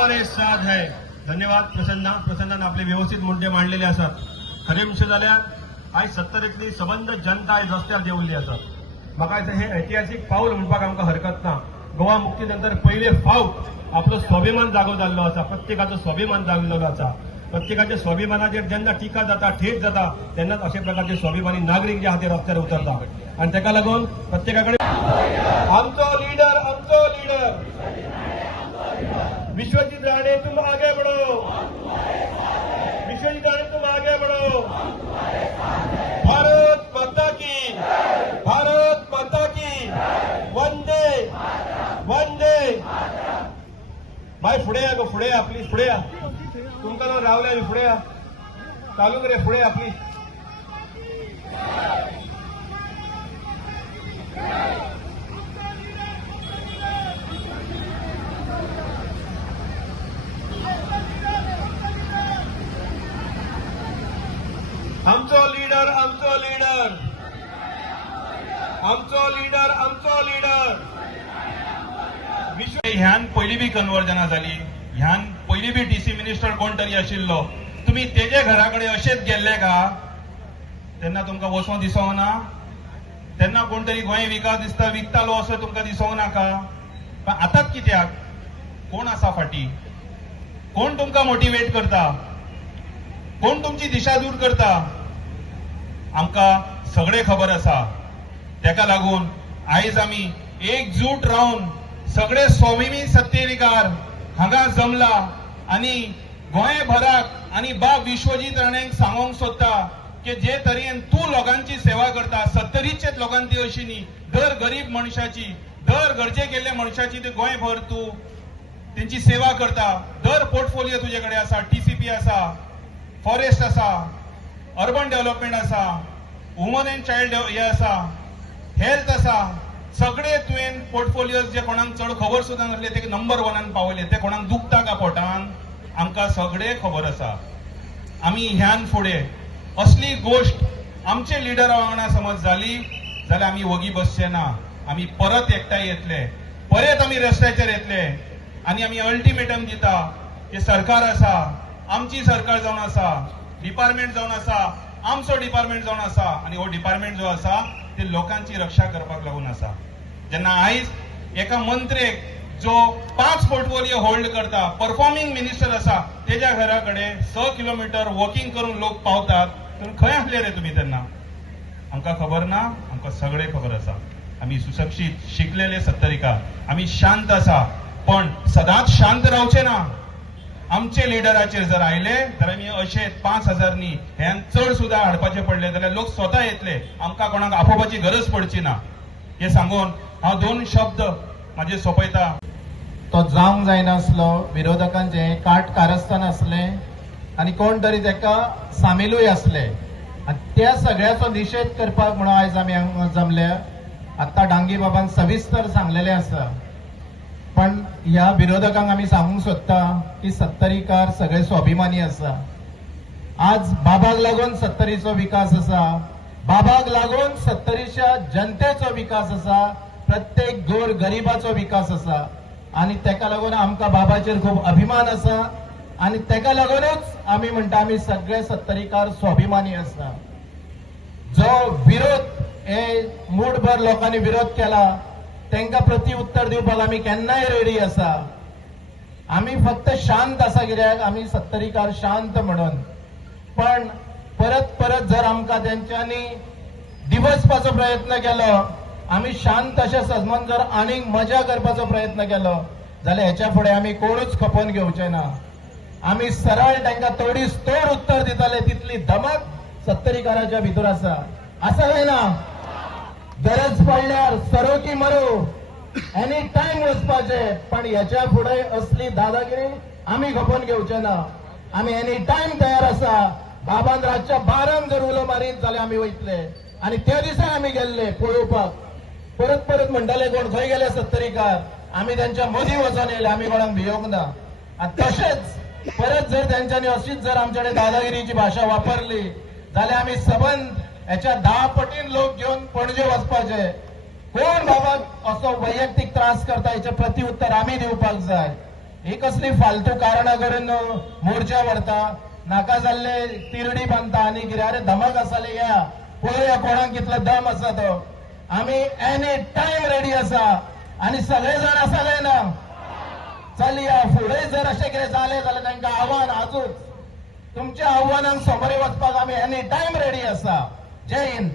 हमारे साथ है। धन्यवाद प्रसन्नान आपले व्यवस्थित मुद्दे मांडलेले असतात। खरे विषय जाल्यार आज 70 सबंध जनता आज रस्त्यार देवल्ली आसा। म्हाका हे ऐतिहासिक पाऊल म्हणपाक आमकां हरकत ना। गोवा मुक्ती नंतर पहिले फावट आपलो स्वाभिमान जागो जाल्लो आसा। प्रत्येकाचो स्वाभिमान जागलेलो आसा। प्रत्येकाच्या स्वाभिमानाचेर जेन्ना टिका जाता ठेट जाता तेन्नाच अशा प्रकारचे स्वाभिमानी नागरिक जे आहा ते रस्त्यार उतरता आणि ताका लागून प्रत्येकाकडे आमचो लीडर विश्वजीत राणे तुम आगे बढ़ो, विश्वजीत राणे तुम आगे बढ़ो। भारत माता की वंदे वंदे। बाय फुडे या गो, फुडे या प्लीज, फुडे या। तुमका ना रावल्या फुडे या, चालू करे फुडे या प्लीज। आमचो लीडर विश्व ह्यान पहिली बी कन्वर्जना जाली, ह्यान पहिली बी डीसी मिनिस्टर कोण तरी आशिल्लो। तुम्ही तेजे घराकडे अशेच गेल्ले का? तेन्ना तुमकां वचों दिसोंक ना? तेन्ना कोण तरी गोंय विकतालो असो तुमकां दिसोंक नाका? पण आतांच कित्याक? कोण आसा फाटी? कोण तुमकां मोटिवेट करता? कोण तुमची दिशा दूर करता? आमकां सगळे खबर आसा। तेका लागून आयज आमी एकजूट रावन सगळे स्वाभिमान सत्तेविकार हांगा जमला आणि गोंयभराक आणि बाब विश्वजीत राणेंक सांगूंक सोदता की जे तरेन तूं लोकांची सेवा करता, 70च लोकांची अशी न्ही, दर गरीब मनशाची, दर गरजे गेल्ल्या मनशाची ते गोंयभर तूं त्यांची सेवा करता। दर पोर्टफोलिओ तुजे कडेन आसा, टीसीपी आसा, फॉरेस्ट आसा, अर्बन डेव्हलपमेंट आसा, वुमन एंड चाइल्ड हे आसा, हेल्थ आसा, सगळे तुवें पोर्टफोलिओज जे कोणाक चड खबर सुद्दां नासले ते नंबर 1 पावले। ते कोणाक दुखता का पोटान? आमकां सगळे खबर आसा। आमी ह्यान फुडे असली गोष्ट आमचे लिडरा वांगडा समज जाली जाल्यार आमी वगी बसचे ना। आमी परत एकठांय येतले, परत आमी रस्त्याचेर येतले आणि आमी अल्टिमेटम दिता की सरकार आसा, आमची सरकार जावन आसा, डिपार्टमेंट जावन आसा, आमचो डिपार्टमेंट जावन आसा आणि हो डिपार्टमेंट जो आसा ते लोकांची रक्षा करपाक लागून आसा। जेन्ना आयज एका मंत्रेक जो 5 पोर्टफोलिओ होल्ड करता, परफॉर्मिंग मिनिस्टर आसा, तेज्या घरा कडेन 6 किलोमीटर वॉकिंग करून लोक पावतात, तर खंय आसले रे तुम्ही तेन्ना? आमकां खबर ना? आमकां सगळे खबर आसा। आमी सुशिक्षीत शिकलेले सत्तरिकार, आमी शांत आसा, पण सदांच शांत रावचे ना। आमचे लिडराचेर जर आयले तर आमी अशे 5000 न्ही, ह्यान चड सुद्दां हाडपाचे पडले जाल्यार लोक स्वता येतले, आमकां कोणाक आपोवपाची गरज पडची ना। हे सांगून हांव 2 शब्द माझे सोपयता। तो जावंक जायनासलो, विरोधकांचे काट कारस्थान असले आणि कोण तरी तेका सामीलूय असले आणि त्या सगळ्याचो निषेध करपाक म्हणून आयज आमी हांगा जमले। आता डांगी बाबान सविस्तर सांगलेले आसा, पण ह्या विरोधकांक आमी सांगूंक सोदता की सत्तरीकार सगळे स्वाभिमानी आसा। आज बाबाक लागून 70चो विकास आसा, बाबाक लागून 70च्या जनतेचो विकास आसा, प्रत्येक गोर गरिबाचो विकास आसा आणि तेका लागून आमकां बाबाचेर खूप अभिमान आसा आणि तेका लागूनच आमी म्हणटा आमी सगळे सत्तरीकार स्वाभिमानी आसा। जो विरोध हे मूठभर लोकांनी विरोध केला तांकां प्रति उत्तर दिवपाक आमी केन्नाय रेडी आसा। आमी फक्त शांत आसा, कित्याक आमी सत्तरीकार शांत म्हणून। पण परत परत जर आमकां तेंच्यांनी दिवचपाचो प्रयत्न केलो, आमी शांत अशें सजमन जर आनीक मजा करपाचो प्रयत्न केलो जाल्यार हेच्या फुडें आमी कोणूच खपोवन घेवचे ना। आमी सरळ तांकां तोडीस तोड उत्तर दितले, तितली धमक सत्तरीकाराच्या भितर आसा। असं काय ना? गरज पडल्यार सरो की मरो, एनी टाइम वचपाचे, पण याच्या फुडें असली दादागिरी आमी खपोवन घेवचे ना। आमी एनी टाइम तयार आसा। बाबान रातच्या 12 जर उलो मारीत जाल्यार आमी वयतले आणि त्या दिसा आमी गेल्ले पळोवपाक। परत परत म्हणटाले कोण खंय गेले सत्तरीकार, आमी त्यांच्या मदीं वचून येयले, आमी कोणाक भियोंक ना। आनी तशेंच परत जर त्यांच्यानी अशीच जर आमच्याकडे दादागिरीची भाषा वापरली जाल्यार आमी सबंद याच्या 10 पटीन लोक घेऊन पणजे वचपाचे। कोण बाबा असो वैयक्तिक त्रास करता याचे प्रत्युत्तर आम्ही दिवपाक जाय। ही कसली फालतू कारणां करून मोर्चा व्हरता, नाका जाल्ले तिरडी बांधता आणि कितें रे धमक आसले या पळोवया कोणाक कितलो दम आसा तो. आमी एनी टाइम रेडी आसा आणि सगळे जण आसा काय ना. चलया फुडें जर अशें कितें जालें जाल्यार तांकां आव्हान आजूच तुमच्या आव्हानांक समोर वचपाक आमी एनी टाइम रेडी आसा. जय हिंद.